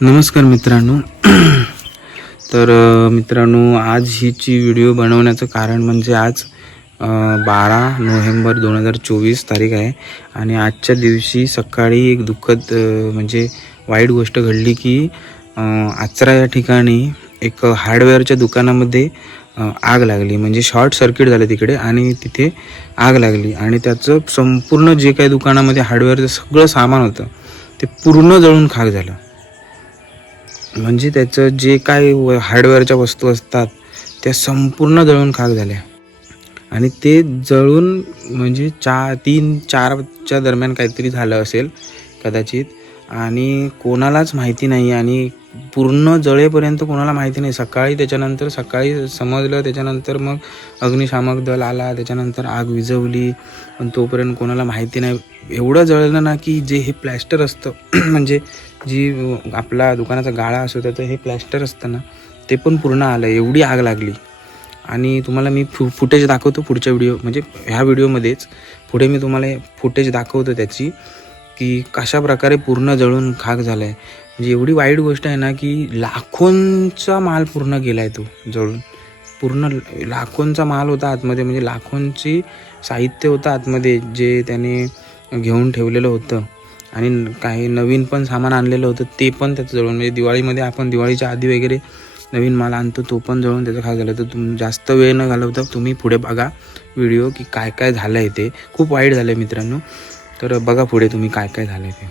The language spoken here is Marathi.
नमस्कार मित्रांनो. तर मित्रांनो, आज हीची व्हिडिओ बनवण्याचं कारण म्हणजे आज 12 नोव्हेंबर 2024 तारीख आहे आणि आजच्या दिवशी सकाळी एक दुःखद म्हणजे वाईट गोष्ट घडली की आचरा या ठिकाणी एक हार्डवेअरच्या दुकानामध्ये आग लागली. म्हणजे शॉर्ट सर्किट झालं तिकडे आणि तिथे आग लागली आणि त्याचं संपूर्ण जे काही दुकानामध्ये हार्डवेअरचं सगळं सामान होतं ते पूर्ण जळून खाक झालं. म्हणजे त्याचं जे काय हार्डवेअरच्या वस्तू असतात त्या संपूर्ण जळून खाक झाल्या आणि ते जळून म्हणजे 3-4च्या दरम्यान काहीतरी झालं असेल कदाचित आणि कोणालाच माहिती नाही आणि पूर्ण जळेपर्यंत कोणाला माहिती नाही. सकाळी समजलं, त्याच्यानंतर मग अग्निशामक दल आला, त्याच्यानंतर आग विझवली, पण तोपर्यंत कोणाला माहिती नाही. एवढं जळलं ना की जे हे प्लॅस्टर असतं म्हणजे जी आपला दुकानाचा गाळा असतो त्याचं हे प्लॅस्टर असतं ना ते पण पूर्ण आलं. एवढी आग लागली आणि तुम्हाला मी फुटेज दाखवतो पुढच्या म्हणजे ह्या व्हिडिओमध्येच पुढे मी तुम्हाला फुटेज दाखवतो त्याची की कशा प्रकारे पूर्ण जळून खाक झालं आहे. म्हणजे एवढी वाईट गोष्ट आहे ना की लाखोंचा माल पूर्ण गेला आहे तो जळून. पूर्ण लाखोंचा माल होता आतमध्ये, म्हणजे लाखोंची साहित्य होतं आतमध्ये जे त्याने घेऊन ठेवलेलं होतं आणि काही नवीन पण सामान आणलेलं होतं ते पण त्याचं जळून. म्हणजे दिवाळीमध्ये आपण दिवाळीच्या आधी वगैरे नवीन माल आणतो तो पण जळून त्याचं खाक झालं. तर जास्त वेळ न घालवता तुम्ही पुढे बघा व्हिडिओ की काय काय झालं आहे. ते खूप वाईट झालं आहे मित्रांनो. तर बघा पुढे तुम्ही काय काय झालं आहे ते.